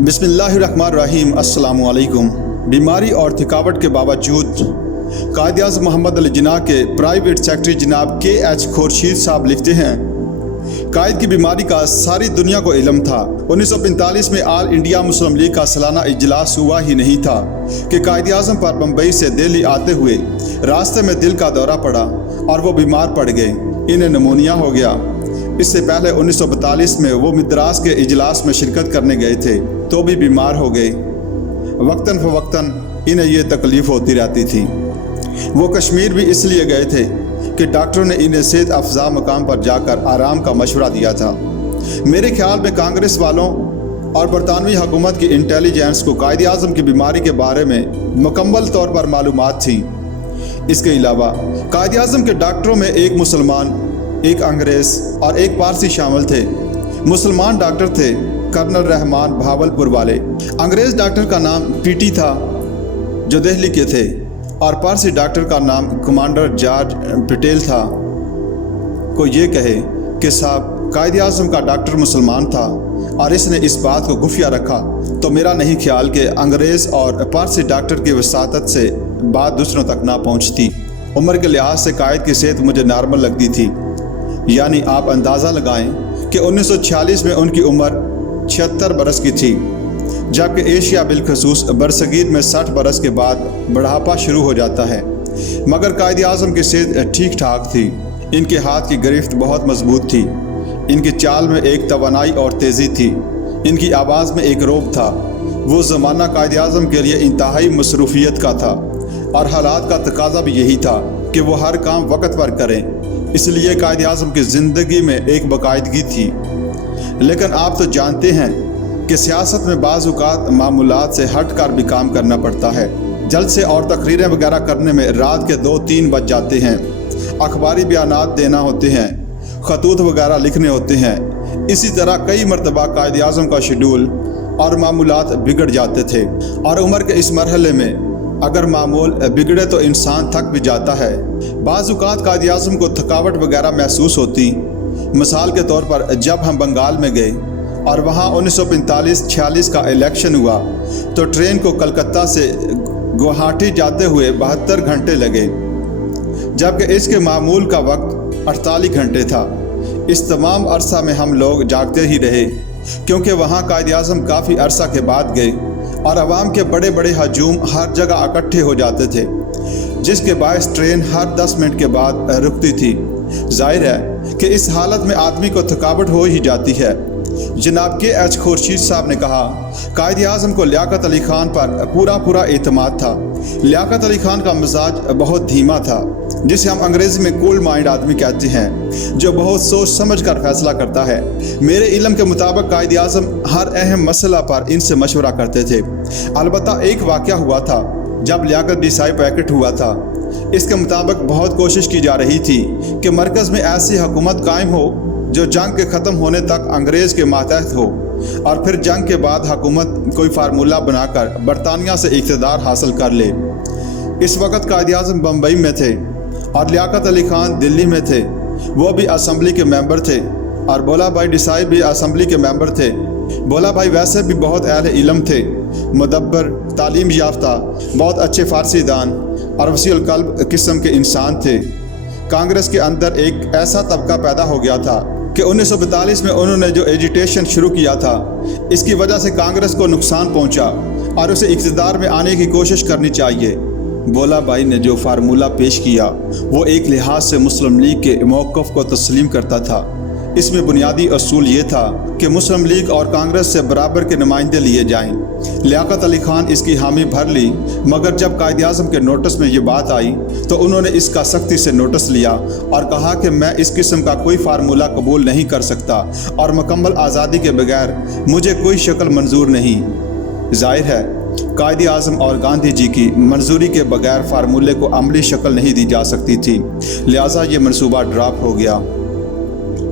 बिस्मिल्लाहिर्रहमानिर्रहीम। अस्सलामु अलैकुम। बीमारी और थकावट के बावजूद कायद-ए-आज़म मोहम्मद अली जिन्ना के प्राइवेट सेक्रेटरी जनाब के.एच. खुर्शीद साहब लिखते हैं, कायद की बीमारी का सारी दुनिया को इल्म था। 1945 में ऑल इंडिया मुस्लिम लीग का सालाना इजलास हुआ ही नहीं था कि कायद-ए-आज़म पर बम्बई से दिल्ली आते हुए रास्ते में दिल का दौरा पड़ा और वो बीमार पड़ गए। इन्हें निमोनिया हो गया। इससे पहले 1942 में वो मद्रास के इजलास में शिरकत करने गए थे तो भी बीमार हो गए। वक्तन फ़वक्तन इन्हें ये तकलीफ़ होती रहती थी। वो कश्मीर भी इसलिए गए थे कि डॉक्टरों ने इन्हें सेहत अफजा मकाम पर जाकर आराम का मशवरा दिया था। मेरे ख्याल में कांग्रेस वालों और बरतानवी हुकूमत की इंटेलिजेंस को कायद-ए-आज़म की बीमारी के बारे में मुकम्मल तौर पर मालूमात थी। इसके अलावा कायद-ए-आज़म के डॉक्टरों में एक मुसलमान, एक अंग्रेज़ और एक पारसी शामिल थे। मुसलमान डॉक्टर थे कर्नल रहमान भावलपुर वाले। अंग्रेज़ डॉक्टर का नाम पीटी था जो दिल्ली के थे और पारसी डॉक्टर का नाम कमांडर जॉर्ज पटेल था। कोई ये कहे कि साहब कायद-ए-आज़म का डॉक्टर मुसलमान था और इसने इस बात को खुफिया रखा, तो मेरा नहीं ख्याल कि अंग्रेज़ और पारसी डॉक्टर की वसातत से बात दूसरों तक ना पहुंचती। उम्र के लिहाज से कायद की सेहत मुझे नॉर्मल लगती थी। यानी आप अंदाज़ा लगाएं कि 1946 में उनकी उम्र 76 बरस की थी, जबकि एशिया बिलखसूस बरसगीर में 60 बरस के बाद बुढ़ापा शुरू हो जाता है। मगर कायद-ए-आज़म की सेहत ठीक ठाक थी। इनके हाथ की गिरफ्त बहुत मजबूत थी। इनकी चाल में एक तवानाई और तेज़ी थी। इनकी आवाज़ में एक रोब था। वो ज़माना कायद-ए-आज़म के लिए इंतहाई मसरूफियत का था और हालात का तकाजा भी यही था कि वो हर काम वक़्त पर करें। इसलिए कायद-ए-आज़म की ज़िंदगी में एक बाकायदगी थी। लेकिन आप तो जानते हैं कि सियासत में बाज़ औक़ात मामूलात से हट कर भी काम करना पड़ता है। जलसे और तकरीरें वगैरह करने में रात के 2-3 बज जाते हैं। अखबारी बयानात देना होते हैं, खतूत वगैरह लिखने होते हैं। इसी तरह कई मरतबा कायद-ए-आज़म का शेड्यूल और मामूलात बिगड़ जाते थे। और उम्र के इस मरहले में अगर मामूल बिगड़े तो इंसान थक भी जाता है। बाज़ औक़ात कायद-ए-आज़म को थकावट वगैरह महसूस होती। मिसाल के तौर पर जब हम बंगाल में गए और वहाँ 1945-46 का इलेक्शन हुआ तो ट्रेन को कलकत्ता से गुवाहाटी जाते हुए 72 घंटे लगे, जबकि इसके मामूल का वक्त 48 घंटे था। इस तमाम अरसा में हम लोग जागते ही रहे, क्योंकि वहाँ कायद-ए-आज़म काफ़ी अरसा के बाद गए और अवाम के बड़े बड़े हजूम हर जगह इकट्ठे हो जाते थे, जिसके बायस ट्रेन हर 10 मिनट के बाद रुकती थी। जाहिर है कि इस हालत में आदमी को थकावट हो ही जाती है। जनाब के.एच. खुर्शीद साहब ने कहा, कायद-ए-आज़म को लियाकत अली खान पर पूरा एतमाद था। लियाकत अली खान का मिजाज बहुत धीमा था, जिसे हम अंग्रेज़ी में कूल माइंड आदमी कहते हैं, जो बहुत सोच समझ कर फैसला करता है। मेरे इल्म के मुताबिक कायद-ए-आज़म हर अहम मसला पर इनसे मशवरा करते थे। अलबत्ता एक वाक़या हुआ था जब लियाकत डिसाई पैकेट हुआ था। इसके मुताबिक बहुत कोशिश की जा रही थी कि मरकज़ में ऐसी हुकूमत कायम हो जो जंग के ख़त्म होने तक अंग्रेज़ के मातहत हो और फिर जंग के बाद हुकूमत कोई फार्मूला बनाकर बरतानिया से इक़्तिदार हासिल कर ले। इस वक्त कायद-ए-आज़म बम्बई में थे और लियाकत अली खान दिल्ली में थे। वो भी असम्बली के मेंबर थे और भोला भाई डिसाई भी असम्बली के मेंबर थे। भोला भाई वैसे भी बहुत अहले इल्म थे, मुदब्बर, तालीम याफ्ता, बहुत अच्छे फ़ारसी दान और वसीउल क़ल्ब किस्म के इंसान थे। कांग्रेस के अंदर एक ऐसा तबका पैदा हो गया था कि 1942 में उन्होंने जो एजिटेशन शुरू किया था, इसकी वजह से कांग्रेस को नुकसान पहुंचा और उसे इक़्तिदार में आने की कोशिश करनी चाहिए। भोला भाई ने जो फार्मूला पेश किया वो एक लिहाज से मुस्लिम लीग के मौक़िफ़ को तस्लीम करता था। इसमें बुनियादी असूल ये था कि मुस्लिम लीग और कांग्रेस से बराबर के नुमाइंदे लिए जाएं। लियाकत अली खान इसकी हामी भर ली, मगर जब कायद-ए-आज़म के नोटिस में ये बात आई तो उन्होंने इसका सख्ती से नोटिस लिया और कहा कि मैं इस किस्म का कोई फार्मूला कबूल नहीं कर सकता और मुकम्मल आज़ादी के बगैर मुझे कोई शक्ल मंजूर नहीं। जाहिर है कायद-ए-आज़म और गांधी जी की मंजूरी के बगैर फार्मूले को अमली शक्ल नहीं दी जा सकती थी, लिहाजा ये मनसूबा ड्रॉप हो गया।